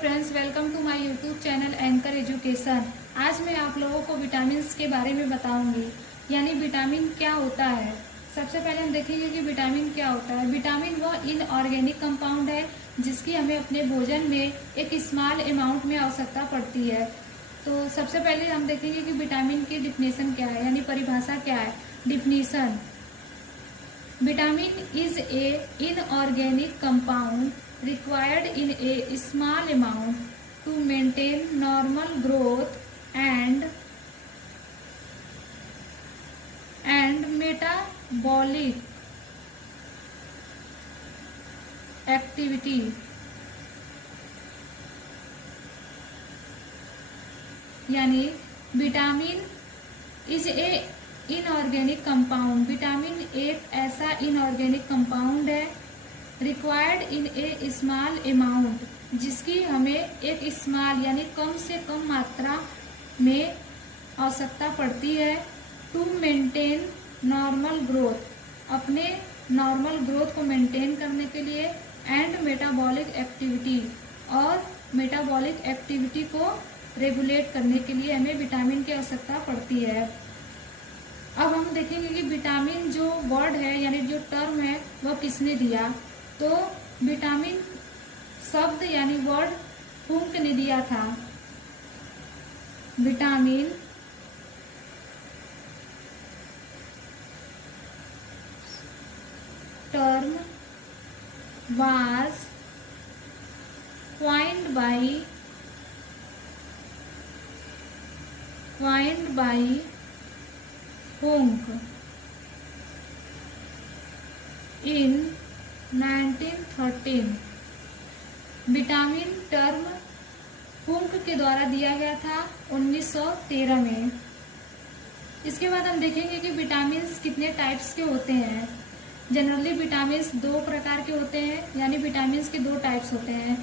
Friends, welcome to my YouTube channel anchor education. आज मैं आप लोगों को विटामिन के बारे में बताऊंगी, यानी विटामिन क्या होता है। सबसे पहले हम देखेंगे कि विटामिन क्या होता है। विटामिन वह इनऑर्गेनिक कंपाउंड है जिसकी हमें अपने भोजन में एक स्मॉल अमाउंट में आवश्यकता पड़ती है। तो सबसे पहले हम देखेंगे कि विटामिन की डिफिनेशन क्या है, यानी परिभाषा क्या है। Definition: vitamin is a inorganic compound required in a small amount to maintain normal growth and metabolic activity। यानी vitamin is a inorganic compound, vitamin एक ऐसा इनऑर्गेनिक कंपाउंड है required in A small amount, जिसकी हमें एक small यानी कम से कम मात्रा में आवश्यकता पड़ती है। टू मेंटेन नॉर्मल ग्रोथ, अपने नॉर्मल ग्रोथ को मेंटेन करने के लिए, एंड मेटाबॉलिक एक्टिविटी, और मेटाबॉलिक एक्टिविटी को रेगुलेट करने के लिए हमें विटामिन की आवश्यकता पड़ती है। अब हम देखेंगे कि विटामिन जो वर्ड है यानी जो टर्म है वह किसने दिया। तो विटामिन शब्द यानी वर्ड फुंक ने दिया था। Vitamin term was coined by Funk in 1913। Vitamin term Funk के द्वारा दिया गया था 1913 में। इसके बाद हम देखेंगे कि विटामिन कितने टाइप्स के होते हैं। जनरली विटामिन दो प्रकार के होते हैं, यानी विटामिन के दो टाइप्स होते हैं।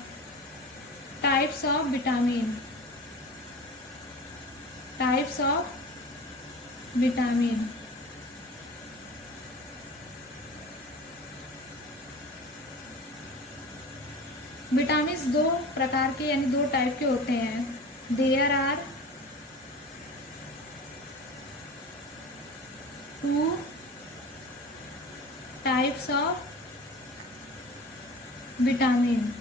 Types of vitamin, types of vitamin. Vitamin दो प्रकार के यानी दो टाइप के होते हैं। There are two types of vitamin.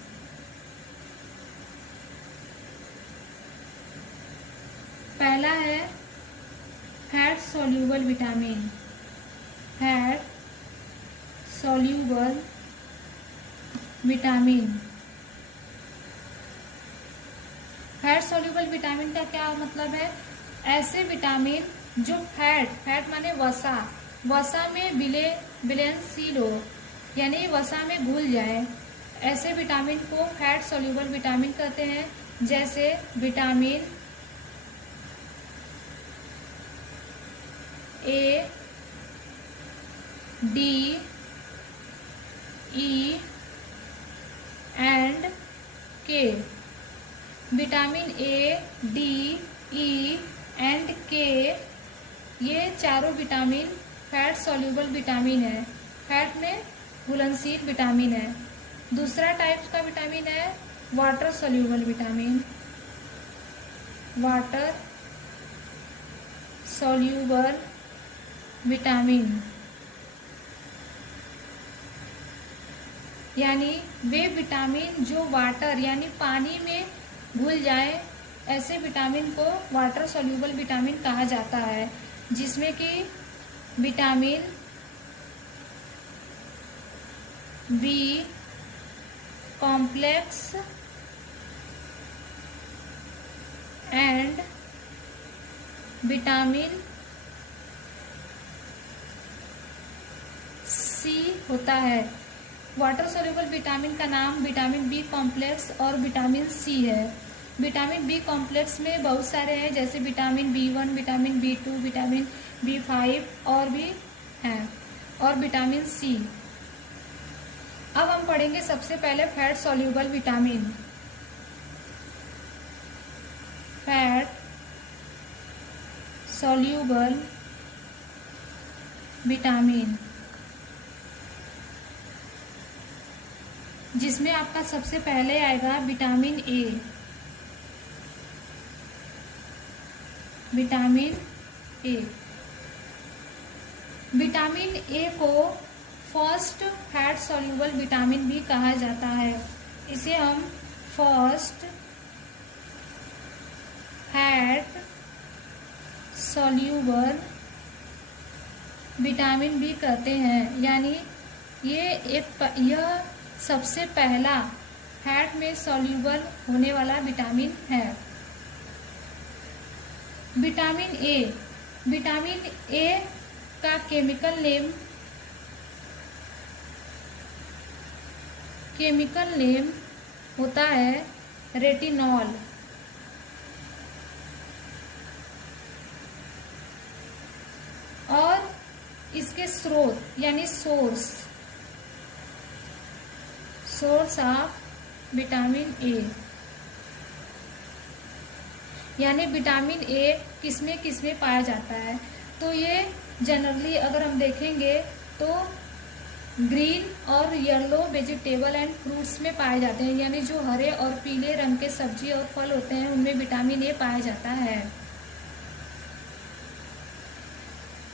पहला है fat soluble vitamin. Fat soluble vitamin. Fat soluble vitamin का क्या मतलब है? ऐसे विटामिन जो फैट माने वसा में विलयनशील हो, यानी वसा में घुल जाए, ऐसे विटामिन को फैट सोल्यूबल विटामिन कहते हैं। जैसे vitamin A, D, E and K. Vitamin A, D, E and K, ये चारों विटामिन फैट सोल्यूबल विटामिन है, फैट में घुलनशील विटामिन है। दूसरा टाइप का विटामिन है water soluble vitamin. Water soluble vitamin यानी वे विटामिन जो वाटर यानी पानी में घुल जाए, ऐसे विटामिन को वाटर सोल्यूबल विटामिन कहा जाता है। जिसमें कि vitamin B complex and vitamin C होता है। वाटर सोल्यूबल विटामिन का नाम विटामिन बी कॉम्प्लेक्स और विटामिन सी है। विटामिन बी कॉम्प्लेक्स में बहुत सारे हैं, जैसे vitamin B1, vitamin B2, vitamin B5 और भी हैं, और विटामिन सी। अब हम पढ़ेंगे सबसे पहले fat soluble vitamin. Fat soluble vitamin जिसमें आपका सबसे पहले आएगा vitamin A. Vitamin A, vitamin A को फर्स्ट फैट सॉल्यूबल विटामिन भी कहा जाता है। इसे हम फर्स्ट फैट सॉल्यूबल विटामिन भी कहते हैं, यानी यह सबसे पहला फैट में सॉल्यूबल होने वाला विटामिन है। विटामिन ए का केमिकल नेम होता है रेटिनॉल। और इसके स्रोत यानी सोर्स ऑफ विटामिन ए, यानी विटामिन ए किसमें पाया जाता है। तो ये जनरली अगर हम देखेंगे तो ग्रीन और येलो वेजिटेबल एंड फ्रूट्स में पाए जाते हैं, यानी जो हरे और पीले रंग के सब्जी और फल होते हैं उनमें विटामिन ए पाया जाता है।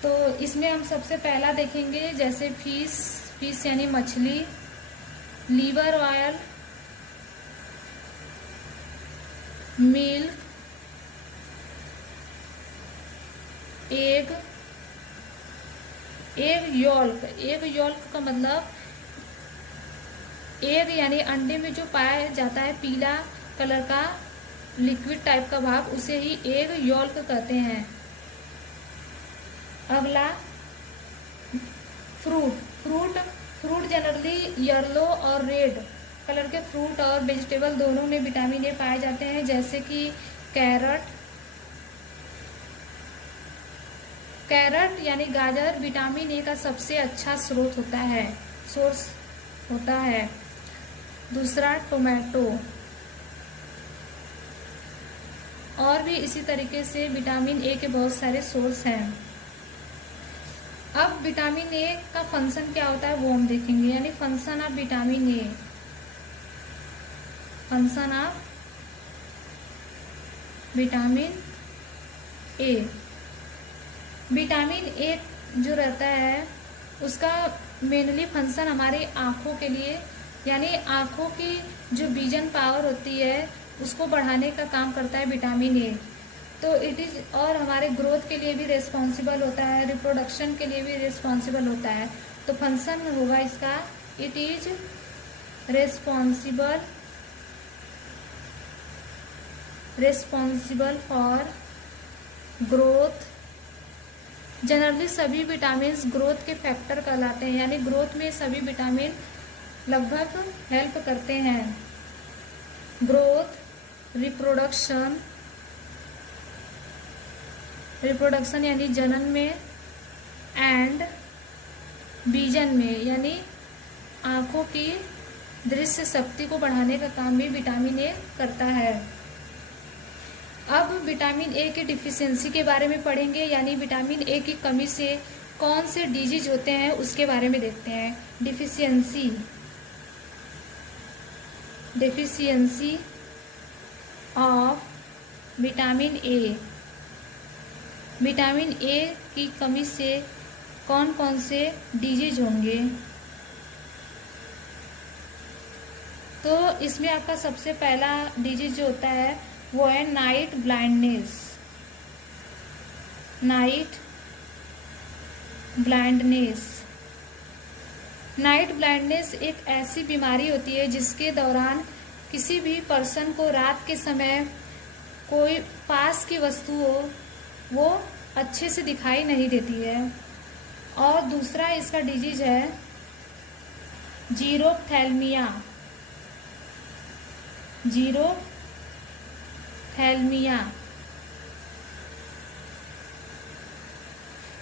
तो इसमें हम सबसे पहला देखेंगे जैसे फिश यानी मछली, liver oil, milk, egg yolk का मतलब एग यानी अंडे में जो पाया जाता है पीला कलर का लिक्विड टाइप का भाग, उसे ही एग योल्क कहते हैं। अगला फ्रूट जनरली येलो और रेड कलर के फ्रूट और वेजिटेबल दोनों में विटामिन ए पाए जाते हैं, जैसे कि कैरट यानी गाजर विटामिन ए का सबसे अच्छा सोर्स होता है। दूसरा टोमेटो, और भी इसी तरीके से विटामिन ए के बहुत सारे सोर्स हैं। अब विटामिन ए का फंक्शन क्या होता है वो हम देखेंगे, यानी function of vitamin A. Function of vitamin A, vitamin A जो रहता है उसका मेनली फंक्शन हमारी आँखों के लिए, यानी आँखों की जो विजन पावर होती है उसको बढ़ाने का काम करता है विटामिन ए। तो इट इज, और हमारे ग्रोथ के लिए भी रिस्पॉन्सिबल होता है, रिप्रोडक्शन के लिए भी रिस्पॉन्सिबल होता है। तो फंक्शन होगा इसका, it is responsible for growth. Generally सभी विटामिन ग्रोथ के फैक्टर कहलाते हैं, यानी ग्रोथ में सभी विटामिन लगभग हेल्प करते हैं। ग्रोथ, रिप्रोडक्शन यानी जनन में, एंड विजन में यानी आँखों की दृश्य शक्ति को बढ़ाने का काम भी विटामिन ए करता है। अब विटामिन ए की डिफिशियंसी के बारे में पढ़ेंगे, यानी विटामिन ए की कमी से कौन से डिजीज होते हैं उसके बारे में देखते हैं। Deficiency of vitamin A, vitamin A की कमी से कौन कौन से डिजीज होंगे। तो इसमें आपका सबसे पहला डिजीज जो होता है वो है नाइट ब्लाइंडनेस। नाइट ब्लाइंडनेस एक ऐसी बीमारी होती है जिसके दौरान किसी भी पर्सन को रात के समय कोई पास की वस्तु हो वो अच्छे से दिखाई नहीं देती है। और दूसरा इसका डिजीज है जीरोप्थैल्मिया।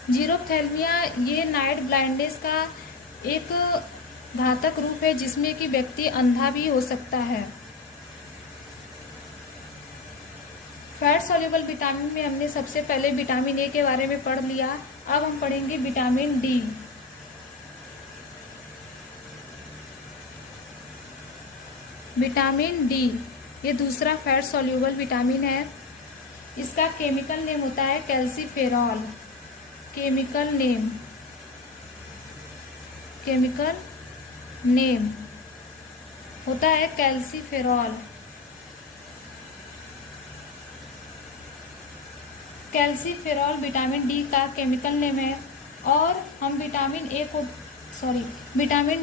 जीरोप्थैल्मिया ये नाइट ब्लाइंडनेस का एक घातक रूप है जिसमें कि व्यक्ति अंधा भी हो सकता है। फैट सॉल्युबल विटामिन में हमने सबसे पहले विटामिन ए के बारे में पढ़ लिया। अब हम पढ़ेंगे विटामिन डी। विटामिन डी ये दूसरा फैट सॉल्यूबल विटामिन है। इसका केमिकल नेम होता है कैल्सीफेरॉल। केमिकल नेम होता है कैल्सीफेरॉल। कैल्सीफेरॉल विटामिन डी का केमिकल नेम है। और हम विटामिन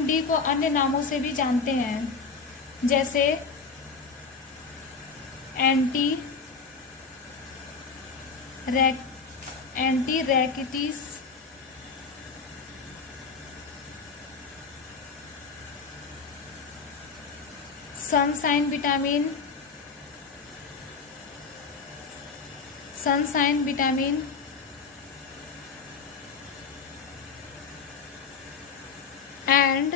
डी को अन्य नामों से भी जानते हैं, जैसे anti rachitis, sunshine vitamin, and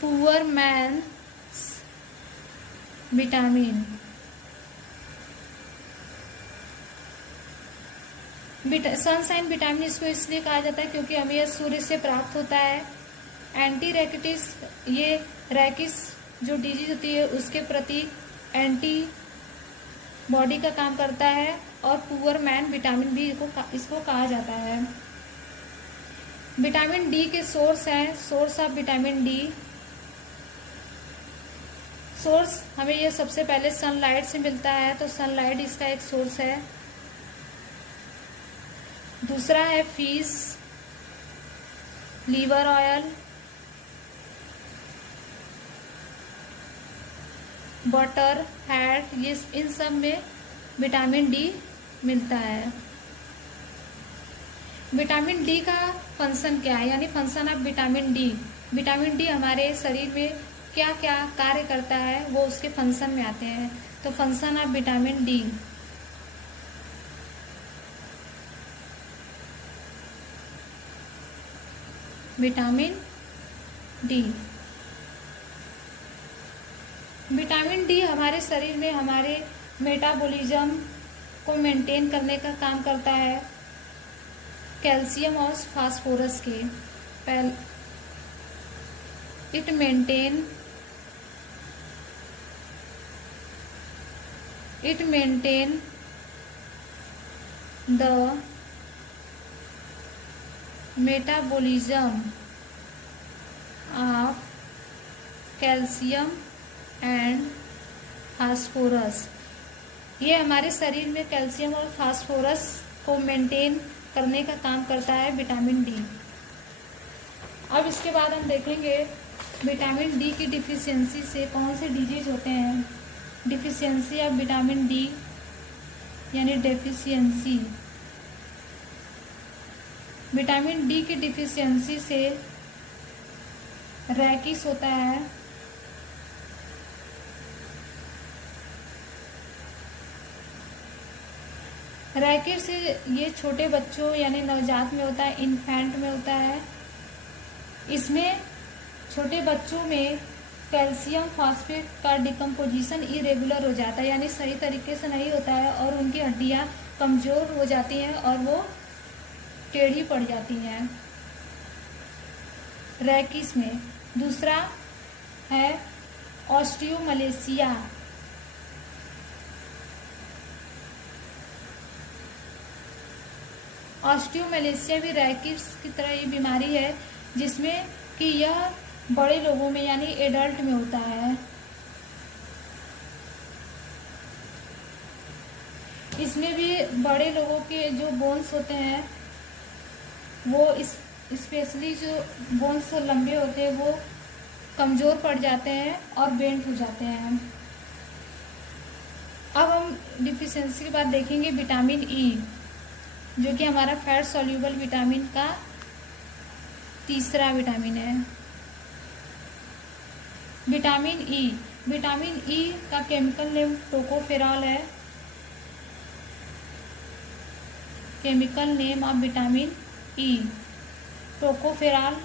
poor man's vitamin. Sunshine vitamin इसको इसलिए कहा जाता है क्योंकि हमें यह सूर्य से प्राप्त होता है। एंटी रैकेटिस, ये रैकिस जो डिजीज होती है उसके प्रति एंटी बॉडी का काम करता है। और पुअर मैन विटामिन भी इसको कहा जाता है। विटामिन डी के सोर्स हैं, source of vitamin D. Source हमें ये सबसे पहले सनलाइट से मिलता है, तो सनलाइट इसका एक सोर्स है। दूसरा है fish, liver oil, butter, fat, ये इन सब में विटामिन डी मिलता है। विटामिन डी का फंक्शन क्या है, यानी function of vitamin D. Vitamin D हमारे शरीर में क्या क्या कार्य करता है वो उसके फंक्शन में आते हैं। तो function of vitamin D, vitamin D हमारे शरीर में हमारे मेटाबॉलिज्म को मेंटेन करने का काम करता है कैल्शियम और फास्फोरस के। It maintain the metabolism of calcium and phosphorus. ये हमारे शरीर में कैल्शियम और फास्फोरस को मेंटेन करने का काम करता है विटामिन डी। अब इसके बाद हम देखेंगे विटामिन डी की डिफिशियंसी से कौन से डिजीज होते हैं। डिफिशियंसी ऑफ विटामिन डी यानी डेफिशिएंसी। विटामिन डी की डिफिशियंसी से रैकिस होता है, रैकिस से ये छोटे बच्चों यानी नवजात में होता है, इन्फेंट में होता है। इसमें छोटे बच्चों में कैल्शियम फॉस्फेट का डिकम्पोजिशन इरेगुलर हो जाता है, यानी सही तरीके से नहीं होता है और उनकी हड्डियां कमजोर हो जाती हैं और वो टेढ़ी पड़ जाती हैं रैकिस में। दूसरा है ऑस्टियोमलेशिया। ऑस्टियोमलेशिया भी रैकिस की तरह ही बीमारी है, जिसमें कि यह बड़े लोगों में यानी एडल्ट में होता है। इसमें भी बड़े लोगों के जो बोन्स होते हैं वो स्पेशली जो बोन्स लंबे होते हैं वो कमज़ोर पड़ जाते हैं और बेंट हो जाते हैं। अब हम डिफिशियंसी के बाद देखेंगे विटामिन ई, जो कि हमारा फैट सॉल्यूबल विटामिन का तीसरा विटामिन है। विटामिन ई का केमिकल नेम टोकोफेरॉल है। Chemical name of vitamin E tocopherol.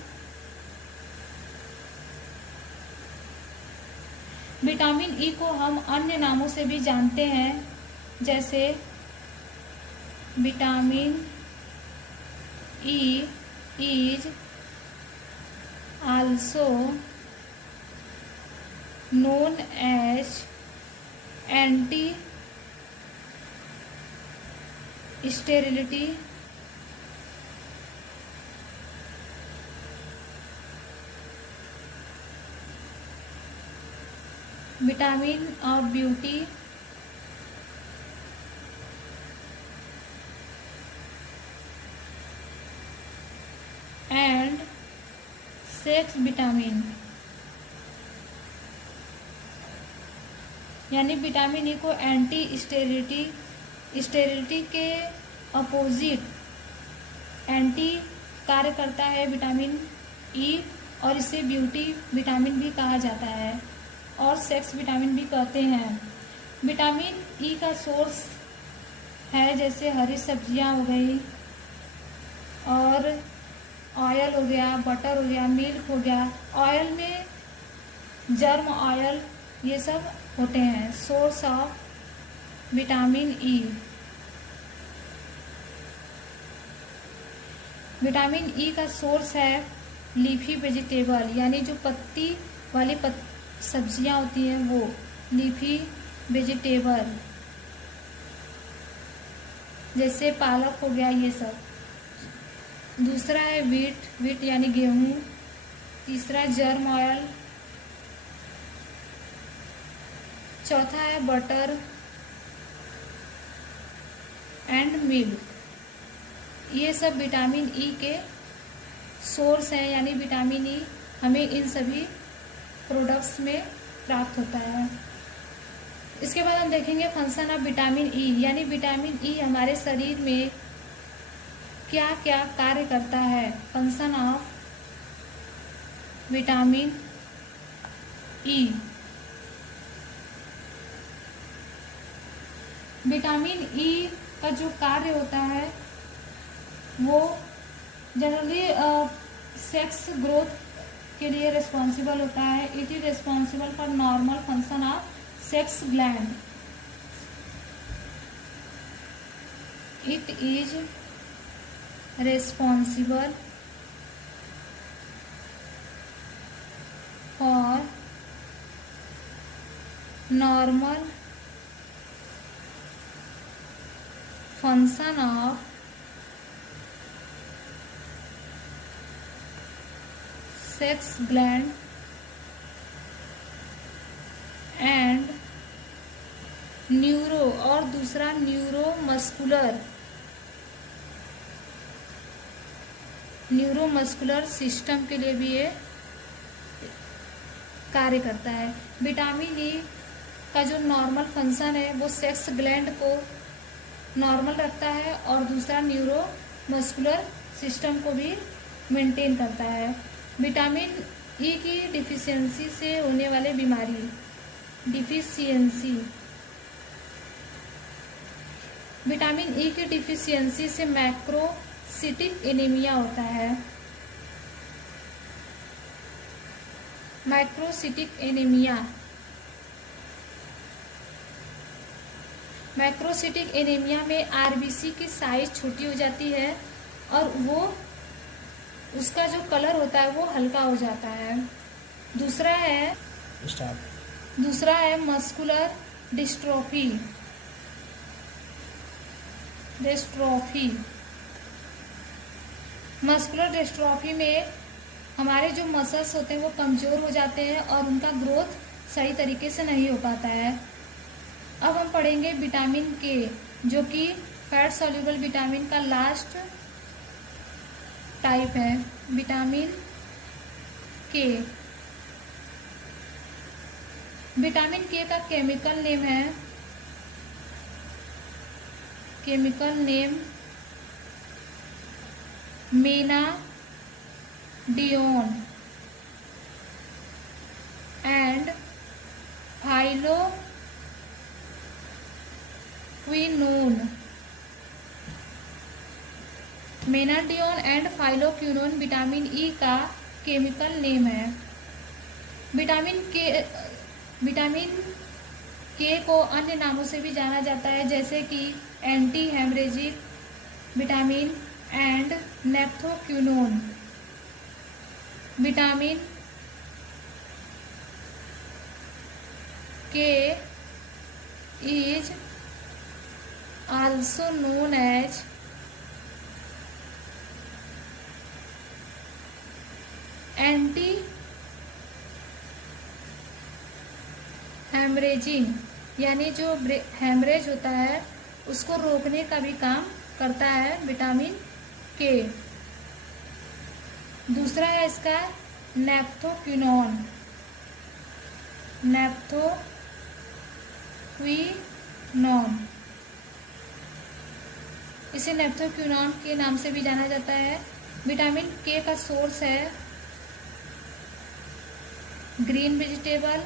Vitamin E को हम अन्य नामों से भी जानते हैं, जैसे vitamin E is also known as anti-sterility vitamin of beauty and sex vitamin, यानी विटामिन ई को एंटी स्टेरिलिटी के अपोजिट एंटी कार्य करता है विटामिन ई, और इसे ब्यूटी विटामिन भी कहा जाता है और सेक्स विटामिन भी कहते हैं। विटामिन ई का सोर्स है जैसे हरी सब्जियां हो गई, और ऑयल हो गया, बटर हो गया, मिल्क हो गया। ऑयल में जर्म ऑयल ये सब होते हैं source of vitamin E. Vitamin E का सोर्स है लीफी वेजिटेबल, यानी जो पत्ती वाली सब्जियां होती हैं वो लीफी वेजिटेबल, जैसे पालक हो गया, ये सब। दूसरा है वीट यानी गेहूं। तीसरा जर्म ऑयल। चौथा है बटर एंड मिल्क। ये सब विटामिन ई के सोर्स हैं, यानी विटामिन ई हमें इन सभी प्रोडक्ट्स में प्राप्त होता है। इसके बाद हम देखेंगे फंक्शन ऑफ विटामिन ई, यानी विटामिन ई हमारे शरीर में क्या क्या कार्य करता है। Function of vitamin E. Vitamin E का जो कार्य होता है वो जनरली सेक्स ग्रोथ के लिए रिस्पॉन्सिबल होता है। It is responsible for normal function of sex gland. It is responsible for normal function of sex gland and neuro, और दूसरा न्यूरोमस्कुलर सिस्टम के लिए भी ये कार्य करता है। विटामिन ई का जो नॉर्मल फंक्शन है वो सेक्स ग्लैंड को नॉर्मल रखता है, और दूसरा न्यूरोमस्कुलर सिस्टम को भी मेंटेन करता है। विटामिन ई की डिफिशियंसी से होने वाले बीमारी, विटामिन ई की डिफिशियंसी से मैक्रोसिटिक एनीमिया होता है। मैक्रोसिटिक एनीमिया में आरबीसी की साइज छोटी हो जाती है और वो उसका जो कलर होता है वो हल्का हो जाता है। दूसरा है मस्कुलर डिस्ट्रोफी। मस्कुलर डिस्ट्रोफी में हमारे जो मसल्स होते हैं वो कमज़ोर हो जाते हैं और उनका ग्रोथ सही तरीके से नहीं हो पाता है। अब हम पढ़ेंगे विटामिन के, जो कि फैट सॉल्युबल विटामिन का लास्ट टाइप है। विटामिन के का chemical name menadione and phylloquinone. Menadione and phylloquinone vitamin E का केमिकल नेम है। विटामिन के को अन्य नामों से भी जाना जाता है, जैसे कि anti haemorrhagic vitamin, and naphthoquinone. Vitamin K is also known as anti haemorrhaging, यानी जो हेमरेज होता है उसको रोकने का भी काम करता है विटामिन के। दूसरा है इसका नेप्थोक्विनोन। नेप्थोक्विनोन इसे नेप्थोक्विनोन के नाम से भी जाना जाता है। विटामिन के का सोर्स है ग्रीन वेजिटेबल,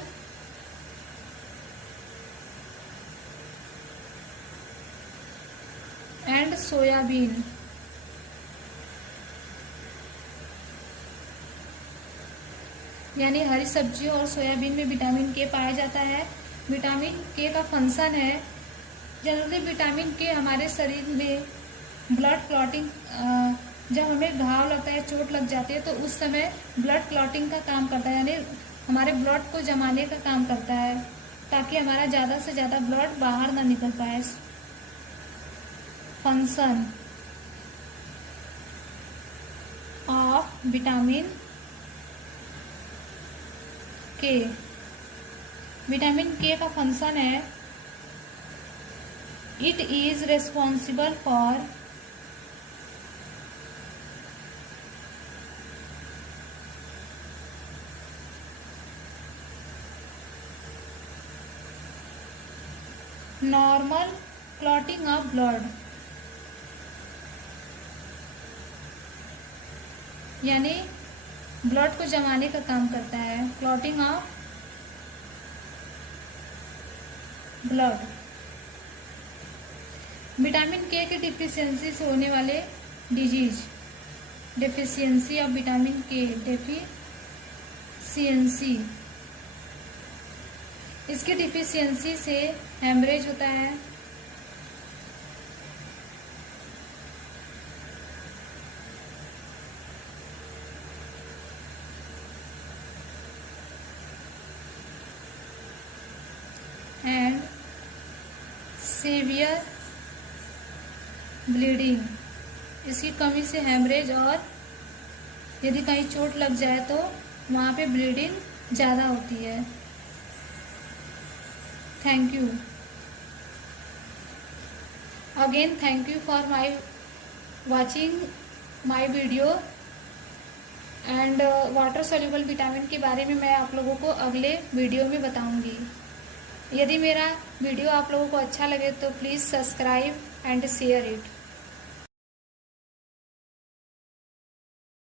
एंड सोयाबीन। यानी हरी सब्जियों और सोयाबीन में विटामिन के पाया जाता है। विटामिन के का फंक्शन है, जनरली विटामिन के हमारे शरीर में ब्लड क्लॉटिंग, जब हमें घाव लगता है, चोट लग जाती है, तो उस समय ब्लड क्लॉटिंग का काम करता है, यानी हमारे ब्लड को जमाने का काम करता है, ताकि हमारा ज़्यादा से ज़्यादा ब्लड बाहर ना निकल पाए। फंक्शन ऑफ विटामिन के। विटामिन के का फंक्शन है, it is responsible for normal clotting of blood, यानी ब्लड को जमाने का काम करता है, क्लॉटिंग ऑफ ब्लड। विटामिन के की डिफिशियंसी से होने वाले डिजीज, डेफिशिएंसी ऑफ विटामिन के, डेफिशिएंसी, इसकी डिफिशियंसी से हेमरेज होता है, एंड सीवियर ब्लीडिंग, इसकी कमी से हेमरेज, और यदि कहीं चोट लग जाए तो वहाँ पे ब्लीडिंग ज़्यादा होती है। Thank you again, thank you for my watching my video. And water soluble vitamin के बारे में मैं आप लोगों को अगले वीडियो में बताऊंगी। यदि मेरा वीडियो आप लोगों को अच्छा लगे तो please subscribe and share it.